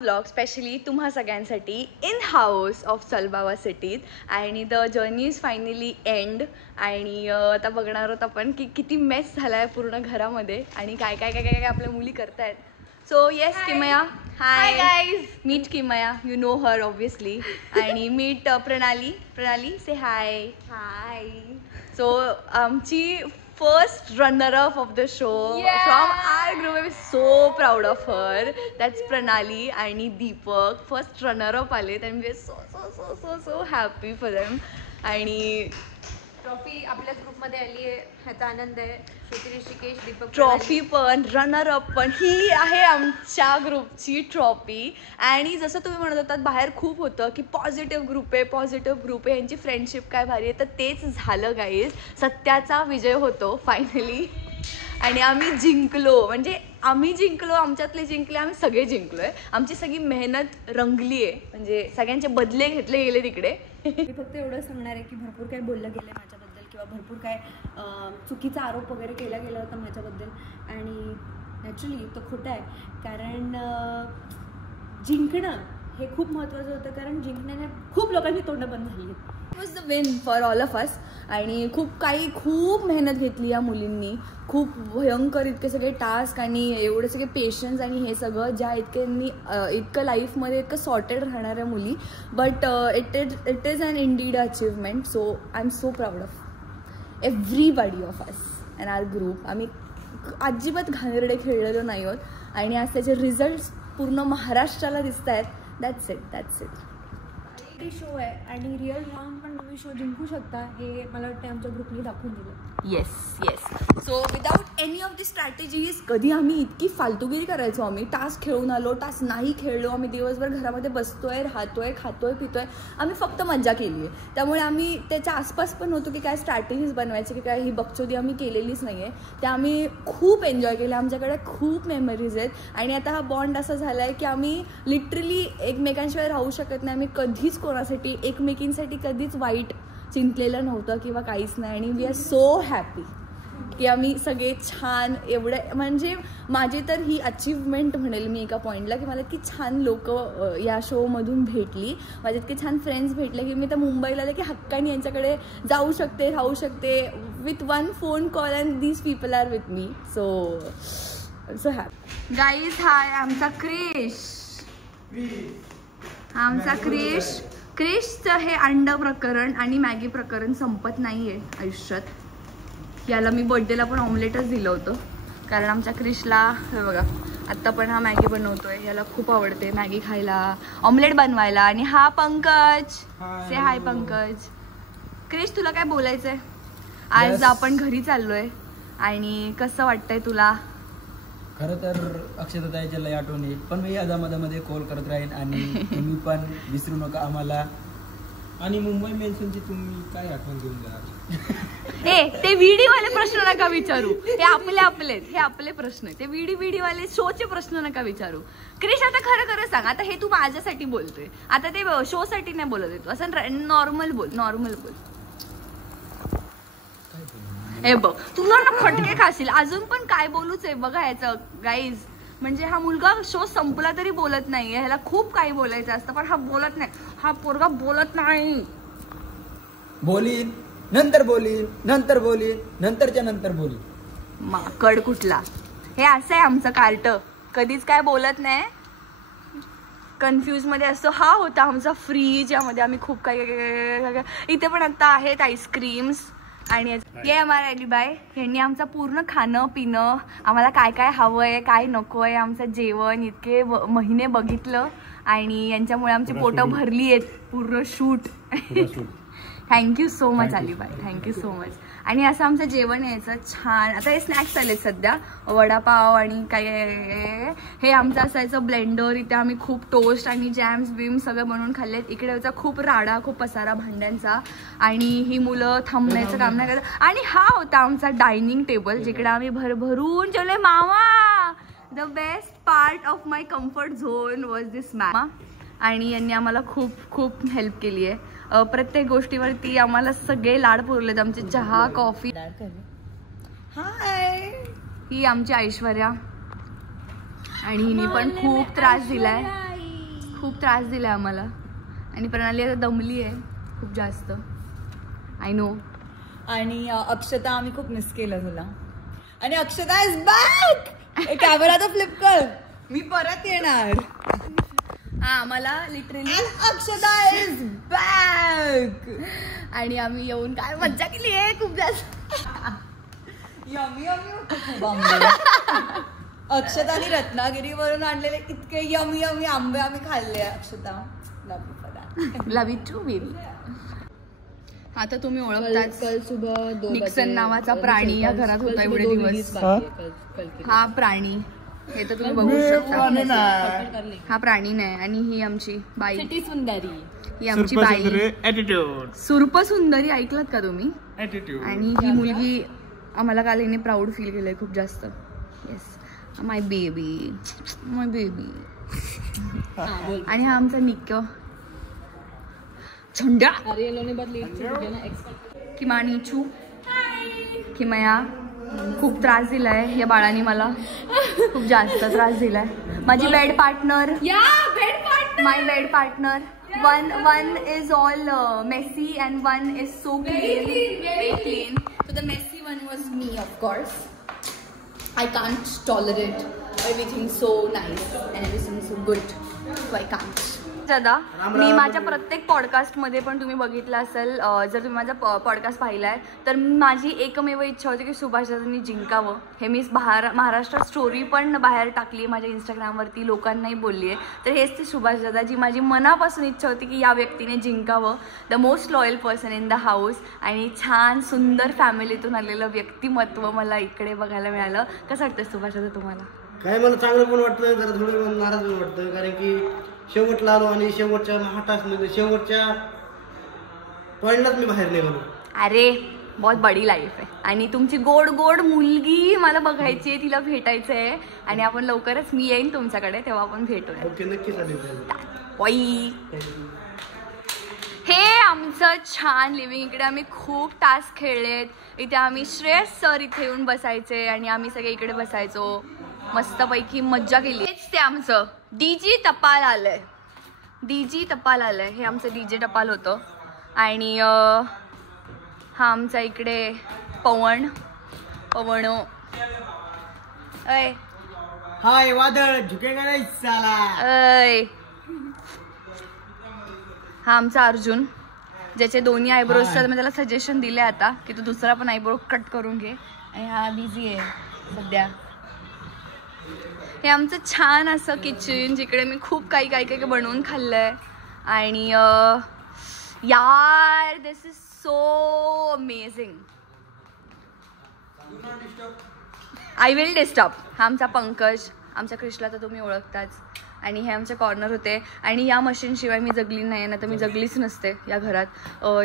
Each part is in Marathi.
ब्लॉग स्पेशली तुम्हा सगळ्यांसाठी इन हाऊस ऑफ चलबावा सिटीत आणि the journey is finally end. आणि आता बघणार आहोत आपण की किती मेस झाला आहे पूर्ण घरामध्ये आणि काय काय काय काय काय आपल्या मुली करतायत. सो येस किमया. Hi guys. मीट किमया, यू नो हर ऑब्वियसली. आणि मीट प्रणाली. प्रणाली से हाय. हाय. सो आमची first runner-up of the show from our group. I'm so proud of her. That's Pranali and Deepak. First runner-up आले and we're so happy for them. आणि ट्रॉफी आपल्या ग्रुपमध्ये आली आहे, ह्याचा आनंद आहे. श्रुती, ऋषिकेश, दीपक. ट्रॉफी पण रनर-अप पण ही आहे आमच्या ग्रुपची ट्रॉफी. आणि जसं तुम्ही म्हणत होतात बाहेर खूप होतं की पॉझिटिव्ह ग्रुप आहे, यांची फ्रेंडशिप काय भारी आहे. तर तेच झालं गाईज. सत्याचा विजय होतो फायनली आणि आम्ही जिंकलो. म्हणजे आम्ही जिंकलो, आमच्यातले जिंकले, आम्ही सगळे जिंकलो आहे. आमची सगळी मेहनत रंगली आहे. म्हणजे सगळ्यांचे बदले घेतले गेले तिकडे. मी फक्त एवढं सांगणार आहे की भरपूर काय बोललं गेलं माझ्याबद्दल किंवा भरपूर काय चुकीचा आरोप वगैरे केला गेला होता माझ्याबद्दल. आणि नॅचरली तो खोटं आहे, कारण जिंकणं हे खूप महत्त्वाचं होतं. कारण जिंकण्याने खूप लोकांची तोंडं बंद झाली. It was the win for all of us. आणि खूप मेहनत घेतली या मुलींनी. खूप भयंकर इतके सगळे टास्क आणि एवढे सगळे पेशन्स आणि हे सगळं ज्या इतकं लाईफमध्ये इतकं सॉर्टेड राहणाऱ्या मुली. But it is an indeed achievement. So I am so proud of everybody of us and our group. आम्ही अजिबात घाणेरडे खेळलेलो नाही आहोत आणि आज त्याचे रिझल्ट्स पूर्ण महाराष्ट्राला दिसत आहेत. That's it. शो आहे आणि रिअल राऊंड पण तुम्ही शो जिंकू शकता हे मला वाटतं आमच्या ग्रुपने दाखवून दिलं. Yes. So without any of the strategies कधी आम्ही इतकी फालतूगिरी करायचो. आम्ही टास्क खेळून आलो, टास्क नाही खेळलो, आम्ही दिवसभर घरामध्ये बसतोय, राहतोय, खातोय, पितोय. आम्ही फक्त मजा केली आहे. त्यामुळे आम्ही त्याच्या आसपास पण होतो की काय स्ट्रॅटेजीज बनवायची की काय, ही बकचोदी आम्ही केलेलीच नाही आहे. त्या आम्ही खूप एन्जॉय केलं. आमच्याकडे खूप मेमरीज आहेत आणि आता हा बॉन्ड असा झाला आहे की आम्ही लिटरली एकमेकांशिवाय राहू शकत नाही. आम्ही कधीच कोणासाठी एकमेकींसाठी कधीच वाईट चिंतलेलं नव्हतं किंवा काहीच नाही. आणि वी आर सो हॅपी की आम्ही सगळे छान एवढं. म्हणजे माझी तर ही अचीवमेंट म्हणेल मी एका पॉईंटला की मला इतकी छान लोक या शोमधून भेटली. माझे इतके छान फ्रेंड्स भेटले की मी तर मुंबईला आले की हक्काने यांच्याकडे जाऊ शकते, राहू शकते with one phone call and these people are with me. So happy. Guys hi आमचा क्रिशचं हे अंड प्रकरण आणि मॅगी प्रकरण संपत नाही आहे आयुष्यात. याला मी बर्थडेला पण ऑमलेटच दिलं होतं कारण आमच्या क्रिशला हे बघा आत्ता पण हा मॅगी बनवतोय. याला खूप आवडते मॅगी खायला, ऑमलेट बनवायला. आणि हा पंकज. से हाय पंकज. क्रिश तुला काय बोलायचंय? आज आपण घरी चाललोय आणि कसं वाटतंय तुला? खरं तर अक्षताताईच्या लय आठवण येईल, पण मी अदामधामध्ये कॉल करत राहीन आणि तुम्ही पण विसरू नका आम्हाला. आणि मुंबई मेन्शनची तुम्ही काय आठवण घेऊन जाणार? ते व्हिडिओवाले प्रश्न नका विचारू. हे आपले प्रश्न. ते व्हिडिओवाले शोचे प्रश्न नका विचारू. क्रिश आता खरं सांग, आता हे तू माझ्यासाठी बोलतोय, आता ते शो साठी नाही बोलत तू. असं नॉर्मल बोल. हे बघ तुला ना फटके खाशील. अजून पण काय बोलूच आहे बघा याचं गाईज. म्हणजे हा मुलगा शो संपला तरी बोलत नाही. ह्याला खूप काही बोलायचं असतं पण हा बोलत नाही. हा पोरगा बोलत नाही. बोलीन नंतरच्या नंतर बोलीन. माकड कुठला. हे असं आहे आमचं कार्ट. कधीच काय बोलत नाही, कन्फ्यूज मध्ये असतो. हा होता आमचा फ्रीज, यामध्ये आम्ही खूप काही. इथे पण आता आहेत आईस्क्रीम्स. आणि ये आम्हाला अलिबाय. ह्यांनी आमचं पूर्ण खाणं पिणं, आम्हाला काय काय हवंय काय नको आहे, आमचं जेवण इतके महिने बघितलं आणि यांच्यामुळे आमची पोटं भरली आहेत. पूर्ण shoot. Thank you so much Alibai, thank you so much. आणि असं आमचं जेवण यायचं छान. आता हे स्नॅक्स आले सध्या, वडापाव आणि काय हे आमचं असायचं ब्लेंडर. इथे आम्ही खूप टोस्ट आणि जॅम्स बीम सगळं बनवून खाल्लेत. इकडे होता खूप राडा, खूप पसारा भांड्यांचा. आणि ही मुलं थांबण्याचं काम नाही करत. आणि हा होता आमचा डायनिंग टेबल जिकडे आम्ही भरभरून जेवले. मामा, the best part of my comfort zone was this मामा. आणि यांनी आम्हाला खूप हेल्प केली आहे. प्रत्येक गोष्टीवरती आम्हाला सगळे लाड पुरवलेत. आमचे चहा कॉफी. हाय, ही आमची ऐश्वर्या आणि हिने पण खूप त्रास दिलाय. खूप त्रास दिला आम्हाला आणि प्रणाली आता दमली आहे खूप जास्त. I know. आणि अक्षता आम्ही खूप मिस केलं तुला. आणि अक्षता इज बॅक. कॅमेरा तर फ्लिप कर, मी परत येणार. हा मला लिटरली अक्षता इज बॅक. आणि आम्ही येऊन काय मज्जा केली आहे खूप जास्त. यमी अक्षताने रत्नागिरीवरून आणलेले इतके यमी यमी आंबे आम्ही खाल्ले. अक्षता लव यू टू बेबी. आता तुम्ही ओळखताच कल सुबह 2 निक्सन नावाचा प्राणी या घरात होता एवढे दिवस. हा प्राणी हे तर तुम्ही बघू शकता. हा प्राणी नाही. आणि ही आमची बाई सिटी सुंदरी. ही आमची बाई सुरप सुंदरी. ऐकलात का तुम्ही? आणि ही मुलगी आम्हाला काल हिने प्राऊड फील केलंय खूप जास्त. येस माय बेबी माय बेबी. आणि हा आमचा निक्य झंडा किमानी छू किमया. खूप त्रास दिलाय या बाळाने मला, खूप जास्त त्रास दिलाय. माझी bed partner my bed partner. one is all messy and one is so very clean. So the messy one was me, of course. I can't tolerate everything so nice and everything so good, so I can't. दादा मी माझ्या प्रत्येक पॉडकास्टमध्ये पण तुम्ही बघितलं असेल, जर तुम्ही माझा पॉडकास्ट पाहिला आहे तर माझी एकमेव इच्छा होती की सुभाष दादांनी जिंकावं. हे मी महाराष्ट्रात स्टोरी पण बाहेर टाकली आहे माझ्या इंस्टाग्रामवरती, लोकांनाही बोलली आहे. तर हेच ते सुभाष दादा जी माझी मनापासून इच्छा होती की या व्यक्तीने जिंकावं. The most loyal person in the house. आणि छान सुंदर फॅमिलीतून आलेलं व्यक्तिमत्व मला इकडे बघायला मिळालं. कसं वाटतं सुभाष दादा तुम्हाला? काय मला चांगलं पण वाटतं, जरा थोडं नाराज पण वाटतं, कारण की शेवटला आलो आणि शेवटच्या महाटास्कमध्ये शेवटच्या पॉईंटलाच मी बाहेर निघालो. अरे बहुत बडी लाईफ आहे. आणि तुमची गोड गोड मुलगी मला बघायची आहे, तिला भेटायचं आहे. आणि आपण लवकरच मी येईन तुमच्याकडे, तेव्हा आपण भेटूया. ओके नक्की चालेल. वाई हे आमचं छान लिव्हिंग. इकडे आम्ही खूप टास्क खेळलेत. इथे आम्ही श्रेयस सर इथे येऊन बसायचे आणि आम्ही सगळे इकडे बसायचो, मस्तपैकी मज्जा केली. हेच ते आमचं डीजी टपाल आलंय. डीजी टपाल आलंय. हे आमचं डीजे टपाल होतं. आणि हा आमचा इकडे पवन अय हाय वादळ झुकेगा नाही साला. अय हा आमचा अर्जुन, ज्याचे दोन्ही आयब्रोज मी त्याला सजेशन दिले आता की तू दुसरा पण आयब्रो कट करून घे. आणि हा बिझी आहे सध्या. हे आमचं छान असं किचन जिकडे मी खूप काही बनवून खाल्लंय. आणि यार this is so amazing. I will disturb. हा आमचा पंकज, आमच्या कृष्णला तर तुम्ही ओळखताच. आणि हे आमचे कॉर्नर होते. आणि या मशीनशिवाय मी जगली नाही ना, तर मी जगलीच नसते या घरात.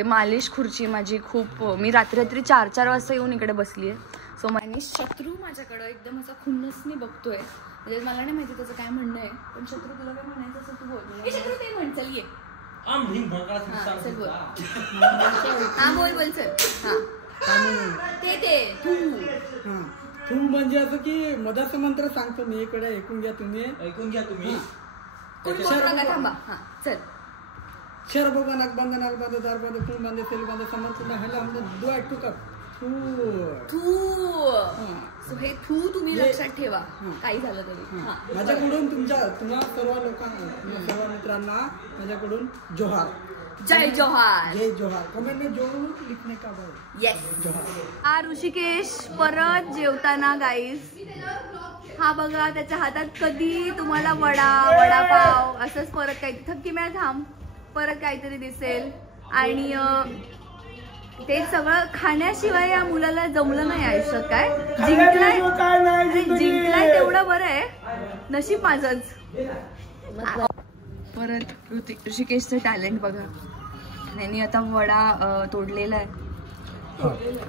मालिश खुर्ची माझी खूप, मी रात्री 4 वाजता येऊन इकडे बसली आहे. सो आणि शत्रू माझ्याकडं एकदम असा खुन्नसनी बघतोय. म्हणजे मला नाही माहिती त्याचं काय म्हणणं आहे, पण शत्रू तुला काय म्हणायचं असं तू बोल. शत्रू ते म्हण, चल ये. चल बोल. हा बोल चल. हा ते तू म्हणजे असं की मधाचं मंत्र सांगतो मी इकडे, ऐकून घ्या तुम्ही. थांबा. हा चल. शर बघा नाक बंद, नाक बंद, दार बंद, तू बंद, तेल बंद, समर्थ ह्याला दो ऐकतो का थू. सो हे थू तुम्ही लक्षात ठेवा काही झालं तरी. माझ्याकडून तुम्हा सर्व लोकांना, सर्व मित्रांना माझ्याकडून जोहार. जय जोहार. जय जोहार. कमेंट में जोर लिखने का बोल. येस. हा ऋषिकेश परत जेवताना गाईस. हा बघा त्याच्या हातात कधी तुम्हाला वडापाव असंच परत काहीतरी थक्की मॅ थांब परत काहीतरी दिसेल. आणि ते सगळं खाण्याशिवाय या मुलाला जमलं नाही आयुष्यात. काय जिंकलाय तेवढं बरं आहे, नशीब माझंच. परत ऋषिकेशचं टॅलेंट बघा. त्यांनी आता वडा तोडलेला आहे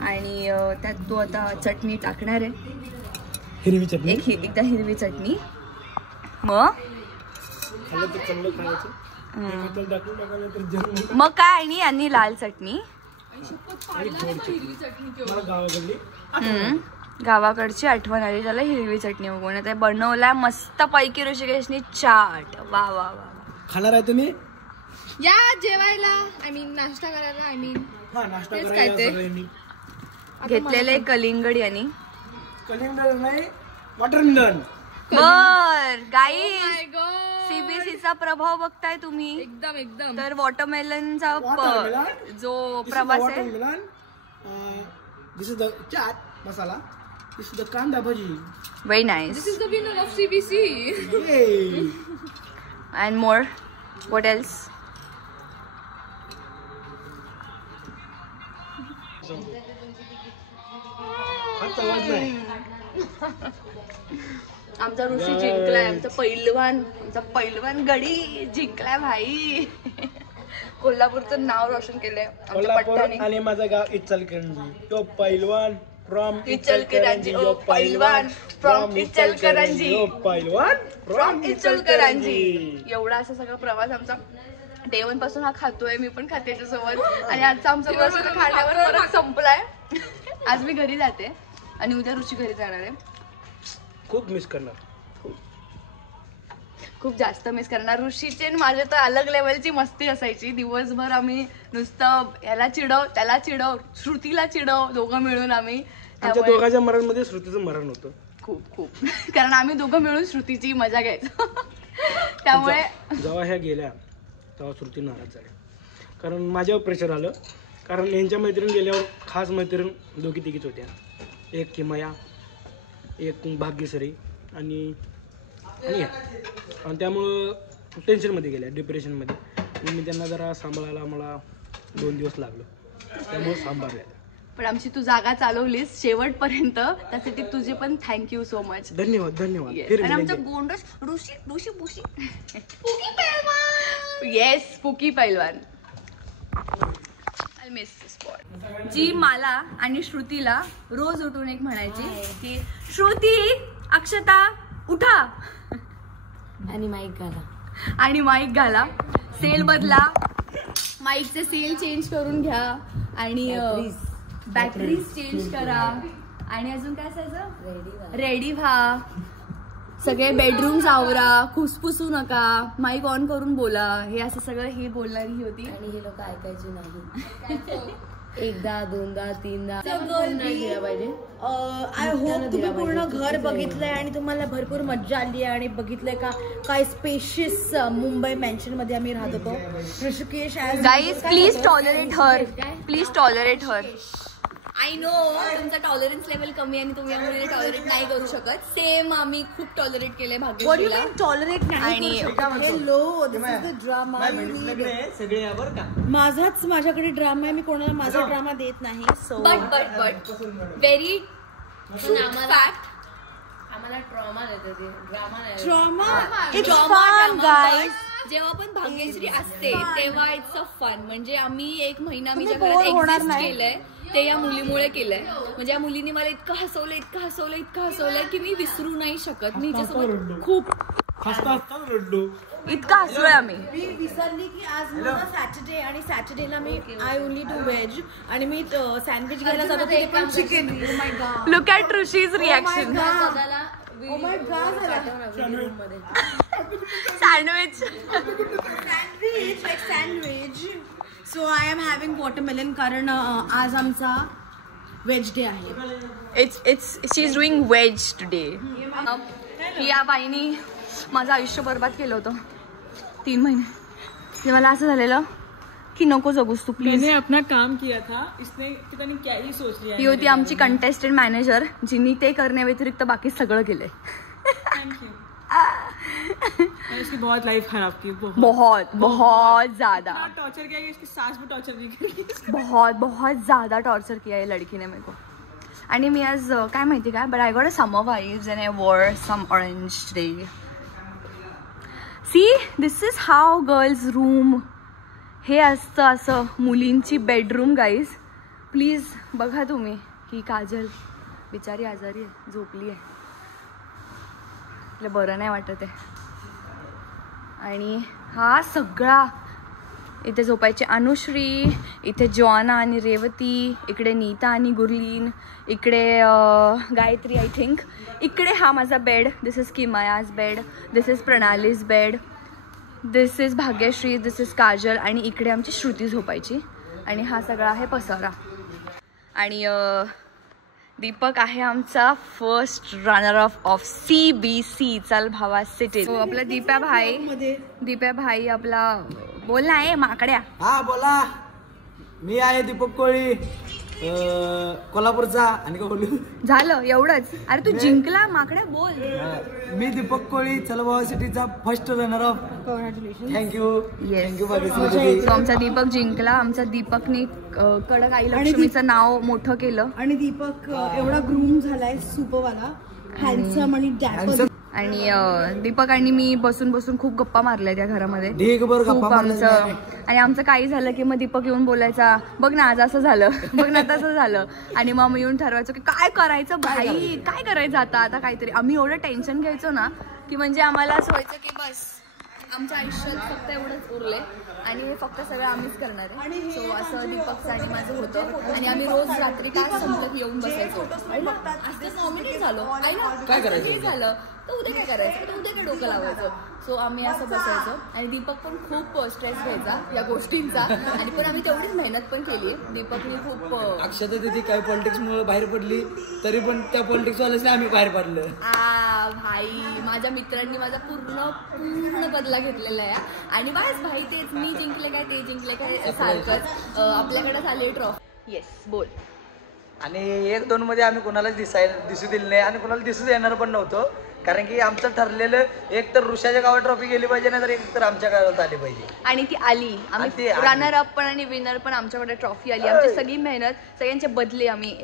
आणि त्यात तो आता चटणी टाकणार आहे, हिरवी चटणी. एकदा हिरवी चटणी. मग काय आणि यांनी लाल चटणी, गावाकडची आठवण आली त्याला हिरवी चटणी बघून. ते बनवलाय मस्त पैकी ऋषिकेशनी चाट. वा वा वा. खाणार आहे तुम्ही? या जेवायला, आय मीन नाश्ता करायला, आय मीन हा, नाश्ता तेच करायला काय ते? सगळ्यांनी. घेतलेले कलिंगड यांनी. कलिंगड नाही, वॉटरमेलन. बर गाईज, सीबीएसईचा प्रभाव बघताय तुम्ही एकदम एकदम. तर वॉटरमेलनचा Watermelon? जो प्रवास आहे. This is the chaat masala. This is the kanda bhaji. Very nice. This is the winner of CBC. Yay. And more what else. आमचा ऋषी जिंकलाय, आमचा पैलवान गडी जिंकलाय भाई. कोल्हापूरचं नाव रोशन केलंय आमच्या कोल्हापूर पट्ट्याने. आणि माझं गाव इचलकरंजी. तो पैलवान फ्रॉम इचलकरंजी. ओ पैलवान फ्रॉम इचलकरंजी. यो पैलवान फ्रॉम इचलकरंजी. एवढा असा सगळा प्रवास आमचा. डे 1 पासून हा खातोय, मी पण खाते त्याच्यासोबत. आणि आजचा आमचा प्रवास खाण्यावर परत संपलाय. आज मी घरी जाते आणि उद्या ऋषी घरी जाणार आहे. खूप मिस करणार. खूप जास्त मिस करणार. ऋषीचे आणि माझे तर अलग लेवलची मस्ती असायची. दिवसभर आम्ही नुसतं याला चिडव त्याला चिडव, श्रुतीला चिडव, दोघं मिळून आम्ही. आमच्या दोघांच्या मरणमध्ये श्रुतीचं मरण होतं. खूप कारण आम्ही दोघं मिळून श्रुतीची मजा घ्यायचो. त्यामुळे जेव्हा ह्या गेल्या तेव्हा श्रुती नाराज झाली, कारण माझ्यावर प्रेशर आलं. कारण यांच्या मैत्रीण गेल्यावर खास मैत्रीण दोघी तिघीच होत्या. एक किमया, एक भाग्यश्री आणि त्यामुळं टेन्शनमध्ये गेल्या, डिप्रेशनमध्ये. मी त्यांना जरा सांभाळायला मला 2 दिवस लागलं, त्यामुळे सांभाळल्या. पण आमची तू जागा चालवलीस शेवटपर्यंत, त्यासाठी तुझे पण थँक्यू सो मच. धन्यवाद. आणि आमचा गोंडस ऋषी पुकी पैलवान. येस, पुकी पैलवान. I miss the spot. जी मला आणि श्रुतीला रोज उठून एक म्हणायची की श्रुती, अक्षता उठा आणि माईक घाला, सेल बदला, माईकचे सेल चेंज करून घ्या आणि बॅटरीज चेंज करा आणि अजून काय असायचं, रेडी व्हा, सगळे बेडरूम्स आवरा, खुसफुसू नका, माईक ऑन करून बोला. हे असं सगळं हे बोलणारी ही होती. आणि हे लोक ऐकायचे नाही. एकदा, दोनदा, तीनदा पाहिजे. आय होप तुम्ही पूर्ण घर बघितलंय आणि तुम्हाला भरपूर मज्जा आली आहे आणि बघितलंय का काय स्पेशियस मुंबई मॅन्शन मध्ये आम्ही राहत होतो. Rishikesh guys, please tolerate her. I know तुमचा टॉलरन्स लेवल कमी आणि तुम्ही यामुळे टॉलरेट नाही करू शकत. सेम आम्ही खूप टॉलरेट केलंय भाग्यश्रीला. टॉलरेट नाही hello, this is the drama. माझाच माझ्याकडे ड्रामा आहे, मी कोणाला माझा ड्रामा देत नाही. बट व्हेरी फॅक्ट, आम्हाला ट्रॉमा देते. जेव्हा पण भाग्यश्री असते तेव्हा इट्स अ फन. म्हणजे आम्ही 1 महिना मी ज्या घरात एक्झिस्ट केलंय ते या मुलीमुळे केलंय. म्हणजे या मुलीने मला इतकं हसवलंय की मी विसरू नाही शकत. मी हिच्यासोबत खूप इतकं हसलोय आम्ही. मी विसरली की आज माझा सॅटर्डे आणि सॅटर्डेला मी आय ओनली डू व्हेज आणि मी सँडविच घ्यायला जातो ते पण chicken. Look at Rishi's reaction. Sandwich. So I am having watermelon कारण आज आमचा व्हेज डे आहे. She is doing veg today. या बाईनी माझं आयुष्य बरबाद केलं होतं 3 महिने. मला असं झालेलं की नको जगूस तू प्लीज. मैंने अपना काम किया था, इसने पता नहीं क्या ही सोच लिया. ही होती आमची कंटेस्टेंट मॅनेजर, जिनी ते करण्याव्यतिरिक्त बाकी सगळं केलंय. इसकी बहुत लाइफ खराब की. बहुत ज्यादा टॉर्चर किया, इसकी सास भी टॉर्चर नहीं करी. बहुत ज्यादा टॉर्चर किया है लड़की ने मेरे को. आणि मी आज काय माहिती काय, but I got a summer vibes and I wore some orange day. See, this is how girls room. हे असतं असं मुलींची बेडरूम. गाईज प्लीज बघा तुम्ही. ही काजल बिचारी आजारी आहे, झोपली आहे, तिला बरं नाही वाटत आहे. आणि हा सगळा इथे झोपायची अनुश्री, इथे जॉना आणि रेवती, इकडे नीता आणि गुरलीन, इकडे गायत्री आय थिंक, इकडे हा माझा bed. This is Kimaya's bed, this is Pranali's bed. This is Bhagyashree, this is Kajal आणि इकडे आमची श्रुती झोपायची आणि हा सगळा आहे पसारा. आणि दीपक आहे आमचा फर्स्ट रनर ऑफ CBC चल भावा सिटी. आपला दीप्या भाई आपला बोल ना आहे माकड्या. हा बोला. मी आहे दीपक कोळी कोल्हापूरचा. आणि का बोलू झालं एवढंच. अरे तू जिंकला माकड्या बोल. मी दीपक कोळी चलभावा सिटीचा first runner up. Thank you. Thank you. आमचा दीपक जिंकला. आमचा दीपकने कडक आई लक्ष्मीचं नाव मोठं केलं. आणि दीपक एवढा ग्रूम झालाय सुपरवाला, हँडसम आणि डॅपर. आणि दीपक आणि मी बसून बसून खूप गप्पा मारल्या त्या घरामध्ये. खूप आमचं आणि आमचं काही झालं की मग दीपक येऊन बोलायचा बघ ना आज असं झालं, बघ ना तसं झालं. आणि मग आम्ही येऊन ठरवायचो की काय करायचं भाई, काय करायचं आता काहीतरी. आम्ही एवढं टेन्शन घ्यायचो ना की म्हणजे आम्हाला असं व्हायचं की बस आमच्या आयुष्यात फक्त एवढंच उरले आणि हे फक्त सगळं आम्हीच करणार आहे. सो असं दीपकचं आणि माझं होतं. आणि आम्ही रोज रात्री काय संपलं की येऊन बसायचो. आज नॉमिनेट झालो काय करायचं झालं तर उद्या काय करायचं, तर उद्या काय डोकं लावायचं. सो आम्ही असं बसायचो. आणि दीपक पण खूप स्ट्रेस घ्यायचा या गोष्टींचा. आणि पण आम्ही तेवढीच मेहनत पण केली. दीपकने खूप अक्षता दिदी काही पॉलिटिक्स मुळे बाहेर पडली तरी पण त्या पॉलिटिक्स वाल्याच आम्ही बाहेर पडलो. भाई माझ्या मित्रांनी माझा पूर्ण बदला घेतलेला आहे. आणि बस भाई तेच मी जिंकले काय ते जिंकले काय सारखंच आपल्याकडे झाले ट्रॉफी. येस बोल. आणि 1-2 मध्ये आम्ही कोणालाच दिसू दिलं नाही आणि कोणाला दिसू देणार पण नव्हतो. कारण की आमचं ठरलेलं एक तर ऋषाच्या गावात ट्रॉफी गेली पाहिजे नाही तर एक तर आमच्या गावात आली पाहिजे. आणि ती आली. आम्ही रनर अप पण आणि विनर पण आमच्याकडे ट्रॉफी आली. आमची सगळी मेहनत सगळ्यांचे बदले आम्ही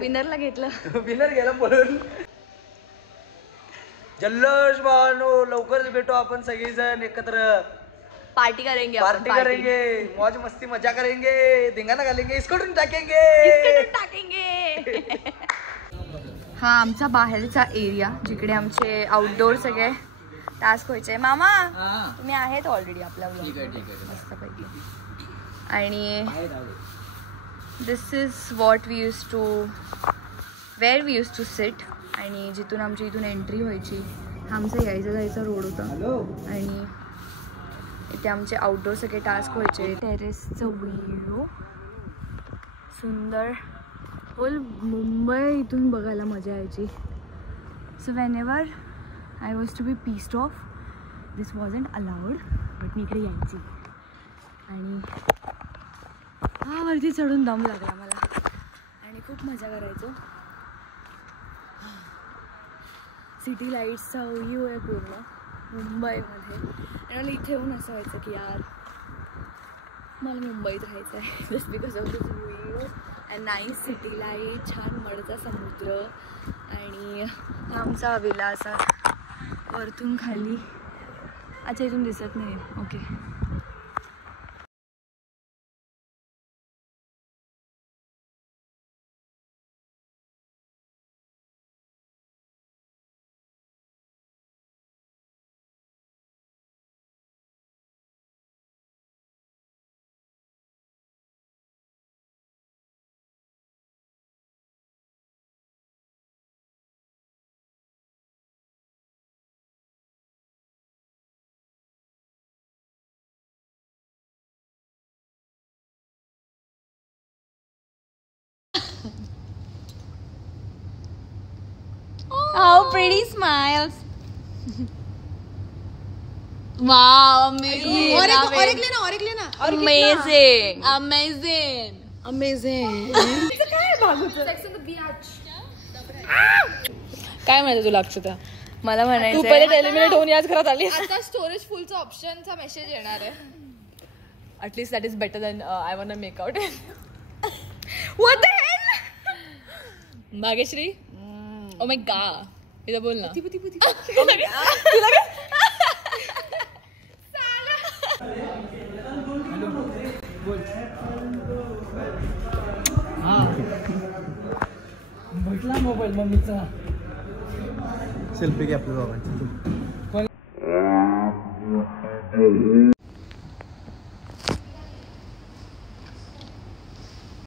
विनरला घेतलं. विनर गेला बोलून जल्लोष बानो. लवकरच भेटू आपण सगळीजण एकत्र. पार्टी करेंगे मौज मस्ती मजा करेंगे. धिंगाणा घालेंगे. इस्कोटून टाकेंगे. हा आमचा बाहेरचा एरिया जिकडे आमचे आउटडोर सगळे टास्क व्हायचे. मामा तुम्ही आहेत ऑलरेडी आपल्या मस्तपैकी. आणि this is what we use to where we use to sit. आणि जिथून आमची इथून एंट्री व्हायची. हा आमचा यायचा जायचा रोड होता. आणि इथे आमचे आउटडोर सगळे टास्क व्हायचे. टेरेसचं व्ह्यू सुंदर. होल मुंबई इथून बघायला मजा यायची. So whenever I was to be pissed off this wasn't allowed but मी इकडे यायची. आणि हा वरती चढून दम लागला मला. आणि खूप मजा करायचो. सिटी लाईट्सचा व्ह्यू आहे पूर्ण मुंबईमध्ये. आणि मला इथे येऊन असं व्हायचं की यार मला मुंबईत राहायचं आहे. Just because of this view and nice city light, छान मडचा समुद्र. आणि हा आमचा विला असा वरतून खाली. अच्छा इथून दिसत नाही. Okay. How pretty smiles. Wow, amazing. और एक लेना. Amazing. काय माहिती तुला अक्षता? मला तू म्हणायचं पहिले एलिमिनेट होऊन याच घरात आली. आता स्टोरेज फुलचा ऑप्शनचा मेसेज येणार आहे. At least that is better than I want to make out. What the hell? Bhagyashree oh my god इथं बोल ना. भेटला मोबाईल मम्मीचा. सेल्फी घे आपल्या बाबांची.